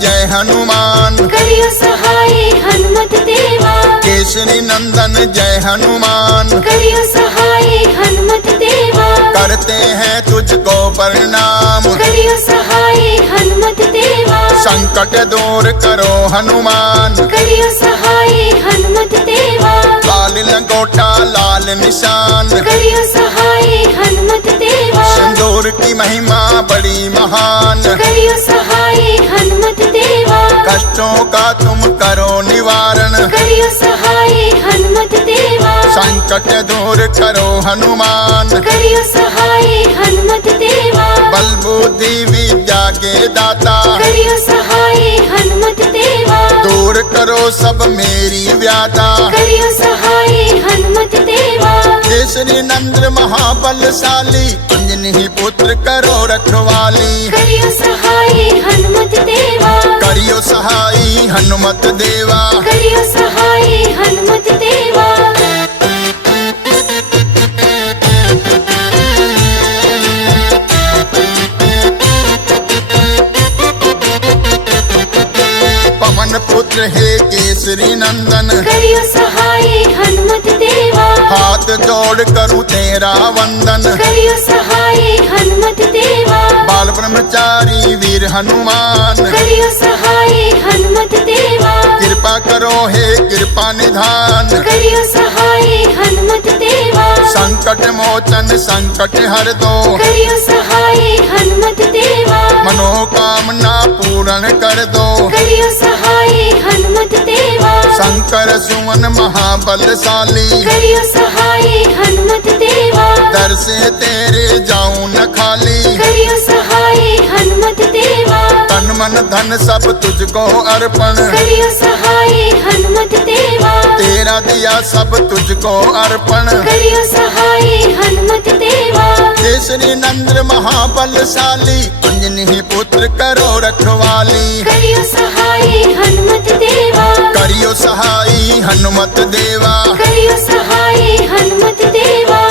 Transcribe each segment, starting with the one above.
जय हनुमान, करियो सहाय हनुमत देवा। केसरी नंदन जय हनुमान, करियो सहाय हनुमत देवा। करते हैं तुझको प्रणाम, करियो सहाय हनुमत देवा। संकट दूर करो हनुमान, करियो सहाय हनुमत देवा। लाल लंगोटा लाल निशान, करियो सहाय हनुमत देवा। सिंदूर की महिमा बड़ी महान, करियो सहाय हनुमत देवा। कष्टों का तुम करो निवारण, करियो सहाय हनुमत देवा। संकट दूर करो हनुमान, करियो सहाय हनुमत देवा। बल बुद्धि विद्या के दाता, करियो सहाय हनुमत देवा। दूर करो सब मेरी व्याधा, करियो सहाय हनुमत देवा। केसरी नंद्र महाबलशाली, अंजनी पुत्र करो रखवाली, करियो सहाय हनुमत देवा। करियो सहाय हनुमत देवा। करियो सहाय हनुमत देवा। पवन पुत्र हे केसरी नंदन, करियो सहाय हनुमत देवा। हाथ जोड़ करूं तेरा वंदन, करियो सहाय हनुमत देवा। बाल ब्रह्मचारी वीर हनुमान, करियो सहाय हनुमत देवा। कृपा करो हे कृपा निधान, करियो सहाय हनुमत देवा। संकट मोचन संकट हर दो, करियो सहाय हनुमत देवा। मनोकामना पूर्ण कर दो, करियो सहाय हनुमत देवा। शंकर सुमन महाबलशाली, करियो सहाय हनुमत देवा। दर से तेरे जाऊं न खाली, करियो सहाय हनुमत देवा। तन मन धन सब तुझको अर्पण, करियो सहाय हनुमत देवा। तेरा दिया सब तुझको अर्पण, करियो सहाय हनुमत देवा। केसरी नंद्र महाबलशाली, अंजनी पुत्र करो रखवाली, करियो सहाय हनुमत देवा। करियो सहाय हनुमत देवा। करियो सहाय हनुमत देवा।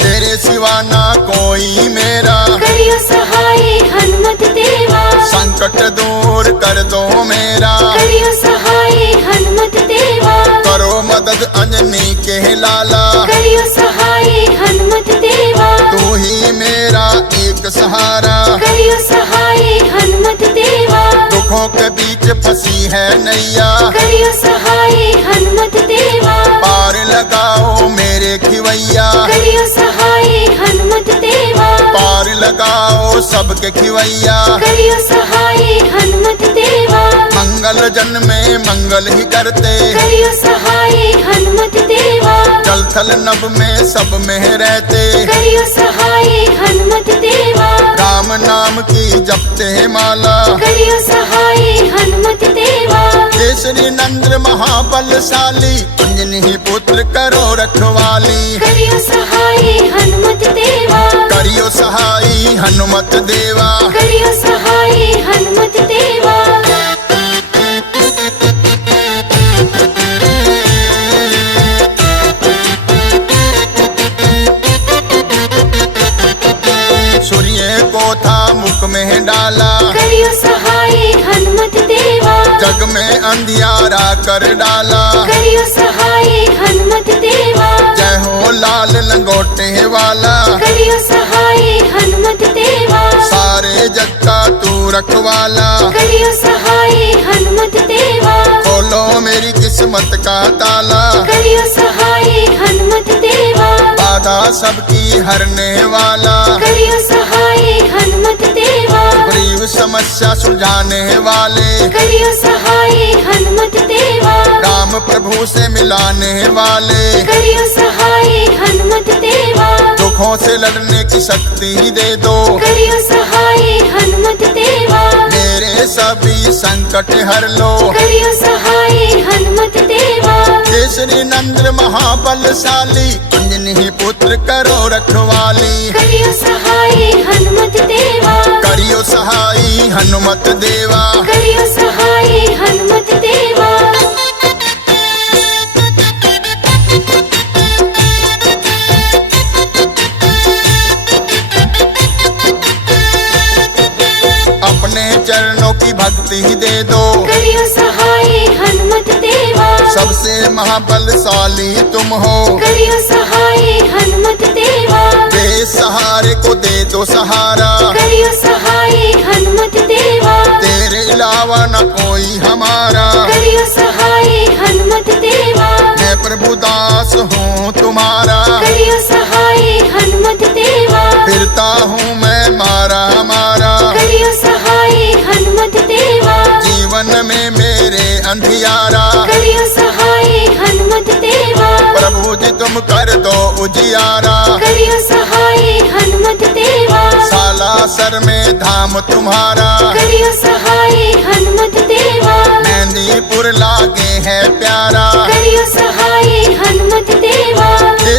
तेरे सिवा ना कोई मेरा, करियो सहाय हनुमत देवा। संकट दूर कर दो मेरा, करियो सहाय हनुमत देवा। करो मदद अंजनी के लाला, करियो सहाय हनुमत देवा। तू ही मेरा एक सहारा, करियो सहाय हनुमत देवा। दुखों के बीच फंसी है नैया, करियो सहाय हनुमत देवा। पार लगाओ मेरे खिवैया, करियो सहाय हनुमत देवा। पार लगाओ सबके खिवैया, करियो सहाय हनुमत देवा। मंगल जन में मंगल ही करते, करियो सहाय हनुमत देवा। जल थल नभ में सब में रहते, करियो सहाय हनुमत देवा। राम नाम की जपते हैं माला, करियो सहाय हनुमत देवा। केसरी नंद्र महाबलशाली, अंजनी पुत्र करो रखवाली, करियो सहाय हनुमत देवा। करियो सहाय हनुमत देवा। करियो सहाय हनुमत देवा। सूर्य को था मुख में डाला, करियो सहाय हनुमत देवा। जग में अंधियारा कर डाला, करियो सहाय हनुमत देवा। जय हो लाल लंगोटे वाला, करियो सहाय हनुमत देवा। सारे जग का तू रखवाला, करियो सहाय हनुमत देवा। खोलो मेरी किस्मत का ताला, करियो सहाय हनुमत देवा। बाधा सबकी हरने वाला, करियो सहाय हनुमत देवा। गरीब समस्या सुलझाने वाले, करियो सहाय हनुमत देवा। राम प्रभु से मिलाने वाले, करियो सहाय हनुमत देवा। दुखों से लड़ने की शक्ति दे दो, करियो सहाय हनुमत देवा। मेरे सभी संकट हर लो, करियो सहाय हनुमत देवा। केसरी नंद्र महाबलशाली, अंजनी पुत्र करो रखवाली, करियो सहाय हनुमत देवा। करियो सहाय हनुमत देवा। करियो सहाय हनुमत देवा। चरणों की भक्ति दे दो। करियो सहाय हनुमत देवा, सबसे महाबलशाली तुम हो। करियो सहाय हनुमत देवा, बेसहारे को दे दो सहारा। करियो सहाय हनुमत देवा, तेरे अलावा न कोई हमारा। करियो सहाय हनुमत देवा, मैं प्रभु दास हूँ तुम्हारा। करियो सहाय हनुमत देवा, फिरता हूँ मैं मारा मारा। करियो सहाय हनुमत देवा, जीवन में मेरे अंधियारा। करियो सहाय हनुमत देवा, प्रभु जी तुम कर दो उजियारा। करियो सहाय हनुमत देवा, सालासर में धाम तुम्हारा। करियो सहाय हनुमत देवा, मेहंदीपुर लागे है प्यारा। करियो सहाय हनुमत देवा,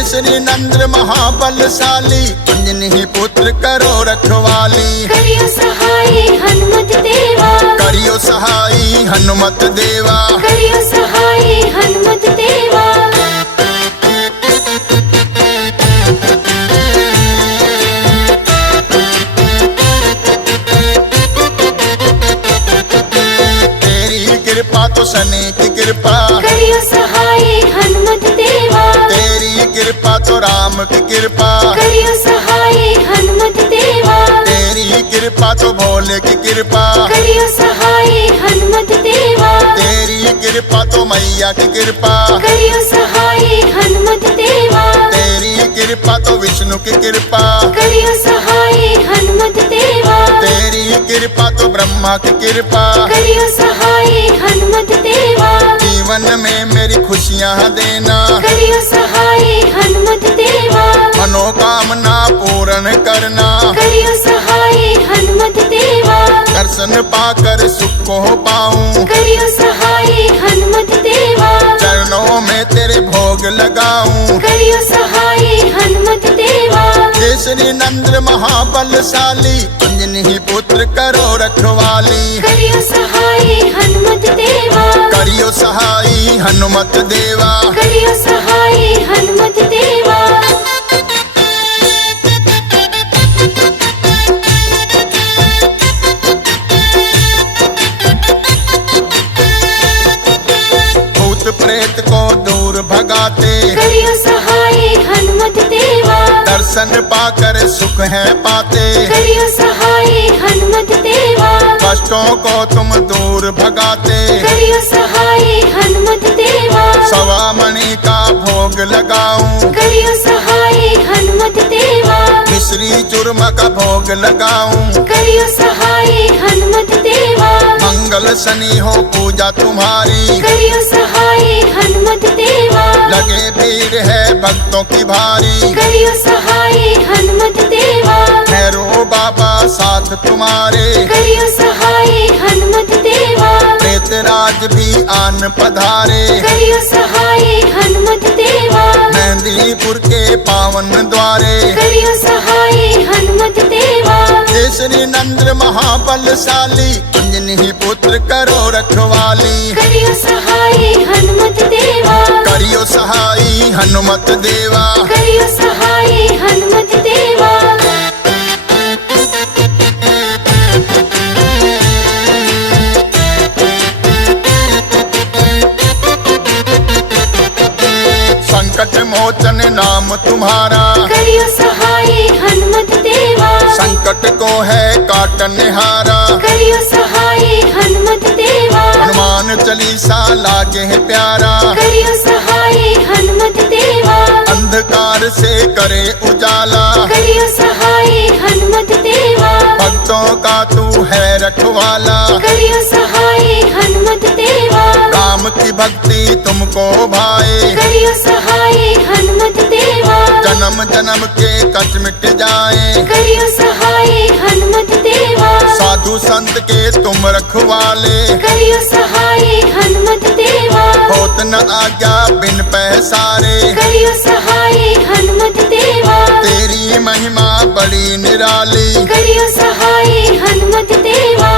श्री नंद्र महाबलशाली, अंजनी पुत्र करो रखवाली। करियो सहाय हनुमत देवा, करियो सहाई हनुमत देवा। करियो सहाय हनुमत देवा, तेरी कृपा तो शनि की कृपा। करियो सहाय हनुमत देवा, तेरी कृपा तो राम की कृपा। करियो सहाय हनुमत देवा, तेरी कृपा तो भोले की कृपा। करियो सहाय हनुमत देवा, तेरी कृपा तो मैया की कृपा। करियो सहाय हनुमत देवा, तेरी कृपा तो विष्णु की कृपा। करियो सहाय हनुमत देवा, तेरी कृपा तो ब्रह्मा की कृपा। करियो सहाय हनुमत देवा, जीवन में मेरी खुशियाँ देना। करियो सहाय हनुमत देवा, मनोकामना पूर्ण करना। करियो सहाय हनुमत देवा, दर्शन पाकर सुख को पाऊं। करियो सहाय हनुमत देवा, चरणों में तेरे भोग लगाऊं। करियो सहाय हनुमत देवा, श्री नंद्र महाबलशाली, अंजनी पुत्र करो रखवाली। करियो सहाय हनुमत देवा, करियो सहाई हनुमत देवा। करियो सहाय हनुमत देवा, भूत प्रेत को दूर भगाते। करियो सहाय हनुमत देवा, दर्शन पाकर सुख है पाते। करियो सहाय हनुमत देवा, कष्टों को तुम दूर भगाते। करियो सहाय हनुमत देवा, सवा मणि का भोग लगाऊं। करियो सहाय हनुमत देवा, मिश्री चूरमा का भोग लगाऊं। करियो सहाय हनुमत देवा, मंगल शनि हो पूजा तुम्हारी। करियो सहाय हनुमत देवा, लगे भीड़ है भक्तों की भारी। करियो सहाय हनुमत देवा, भैरो बाबा साथ तुम्हारे। करियो सहाय हनुमत देवा, प्रेतराज भी आन पधारे। करियो सहाय हनुमत देवा, मेहंदीपुर के पावन द्वारे। करियो सहाय हनुमत देवा, श्री नंद्र महाबलशाली, अंजनी पुत्र करो रखवाली। करियो सहाय हनुमत देवा, करियो सहाई हनुमत देवा। करियो सहाय हनुमत देवा, संकट मोचन नाम तुम्हारा। करियो सहाय हनुमत देवा, संकट को है काटनहारा। करियो सहाय हनुमत देवा, हनुमान चालीसा लागे है प्यारा। करियो सहाय हनुमत देवा, अंधकार से करे उजाला। करियो सहाय हनुमत देवा, भक्तों का तू है रखवाला। करियो सहाय हनुमत देवा, राम की भक्ति तुमको भाए। करियो सहाय हनुमत देवा, जन्म जन्म के कष्ट मिट जाए। करियो सहाय हनुमत देवा, साधु संत के तुम रखवाले। करियो सहाय हनुमत देवा, होत न आज्ञा बिन पैसारे। करियो सहाय हनुमत देवा, तेरी महिमा बड़ी निराली। करियो सहाय हनुमत देवा,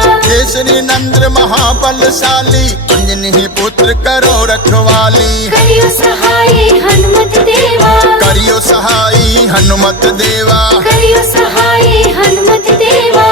श्री नंद्र महाबलशाली, अंजनी पुत्र करो रखवाली। करियो सहाय हनुमत देवा, करियो सहाई हनुमत देवा। करियो सहाय हनुमत देवा,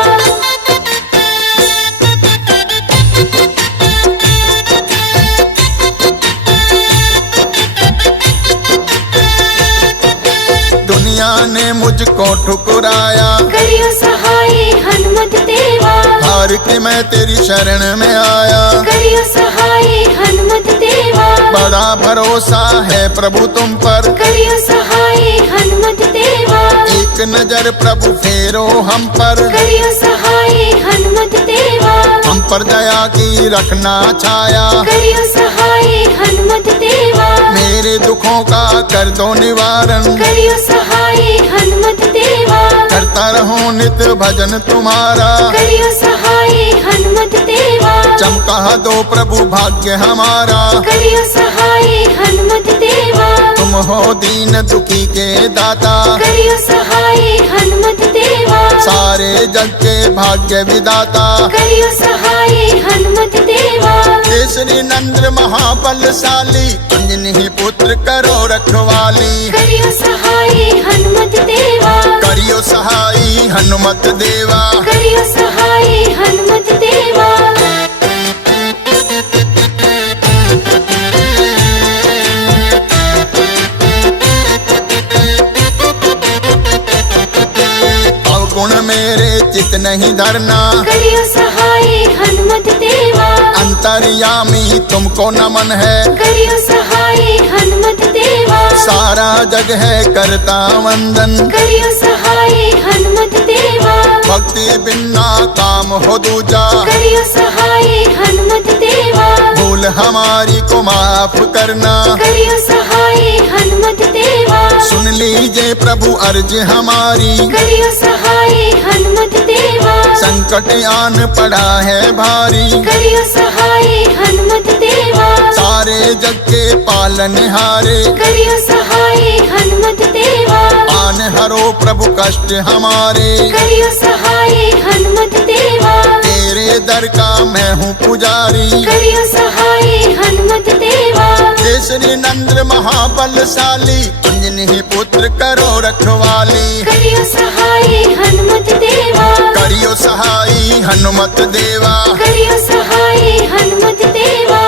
को ठुकराया, करियो सहाय हनुमत देवा, हार के मैं तेरी शरण में आया। करियो सहाय हनुमत देवा, बड़ा भरोसा है प्रभु तुम पर, करियो सहाय हनुमत देवा, एक नजर प्रभु फेरो हम पर, करियो सहाय हनुमत देवा, हम पर दया की रखना छाया। करियो सहाय हनुमत देवा, मेरे दुखों का कर दो निवारण, करियो सहाय हनुमत देवा, करता रहूं नित भजन तुम्हारा। करियो सहाय हनुमत देवा, चमका दो प्रभु भाग्य हमारा, करियो सहाय हनुमत देवा, तुम हो दीन दुखी के दाता, करियो सहाय हनुमत देवा, सारे जग के भाग्य विदाता। करियो सहाय हनुमत देवा, केसरी नंद्र महाबलशाली, अंजनी पुत्र करो रखवाली। करियो सहाय हनुमत देवा, करियो सहाई हनुमत देवा, करियो सहाय हनुमत देवा। अवगुण मेरे चित नहीं धरना, करियो सहाय हनुमत देवा, अंतर्यामी तुमको नमन है, करियो सहाय हनुमत देवा, सारा जग है करता वंदन। करियो सहाय हनुमत देवा, भक्ति बिना काम हो दूजा, करियो सहाय हनुमत देवा, भूल हमारी को माफ करना। करियो सहाय हनुमत देवा, सुन लीजिए प्रभु अर्ज हमारी, करियो सहाय हनुमत देवा, संकट आन पड़ा है भारी। करियो सहाय हनुमत देवा, सारे जग के पालनहारे, करियो सहाय हनुमत देवा, आन हरो प्रभु कष्ट हमारे। करियो सहाय हनुमत देवा, तेरे दर का मैं हूँ पुजारी, करियो सहाय हनुमत देवा, केसरी नंद्र महाबलशाली, अंजनी पुत्र करो रखवाली। करियो सहाय हनुमत देवा, करियो सहाई हनुमत देवा, करियो सहाय हनुमत देवा।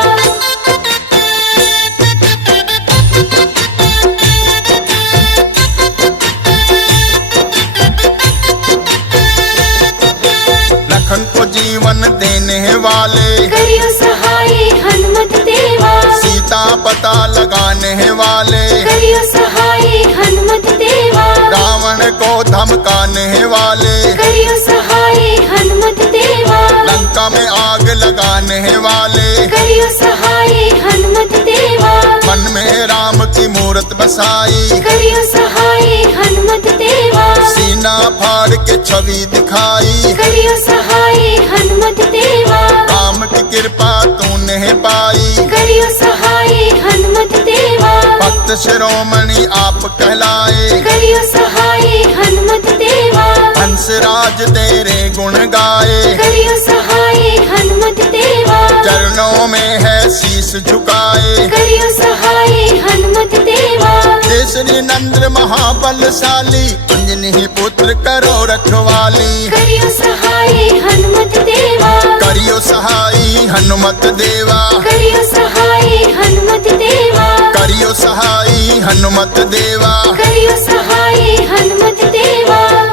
लखन को जीवन देने वाले, करियो सहाय हनुमत देवा, सीता पता लगाने वाले, करियो सहाय हनुमत देवा, रावण को धमकाने वाले, करियो सहाय हनुमत देवा, लंका में आग लगाने वाले, करियो सहाय हनुमत देवा, मन में राम की मूरत बसाई, करियो सहाय हनुमत देवा, सीना फाड़ के छवि दिखाई। करियो सहाय हनुमत देवा, राम की कृपा तूने पाई, करियो सहाय हनुमत देवा, भक्त शिरोमणि आप कहलाए, करियो सहाय हनुमत देवा, हंसराज तेरे गुण गाए। करियो सहाय हनुमत देवा, चरणों में है शीश झुकाए, करियो सहाय हनुमत देवा, केसरी नंद्र महाबलशाली, अंजनी पुत्र करो रखवाली। करियो सहाय हनुमत देवा, करियो सहाई हनुमत देवा, करियो सहाय हनुमत देवा, करियो सहाई हनुमत देवा। करियो सहाय हनुमत देवा।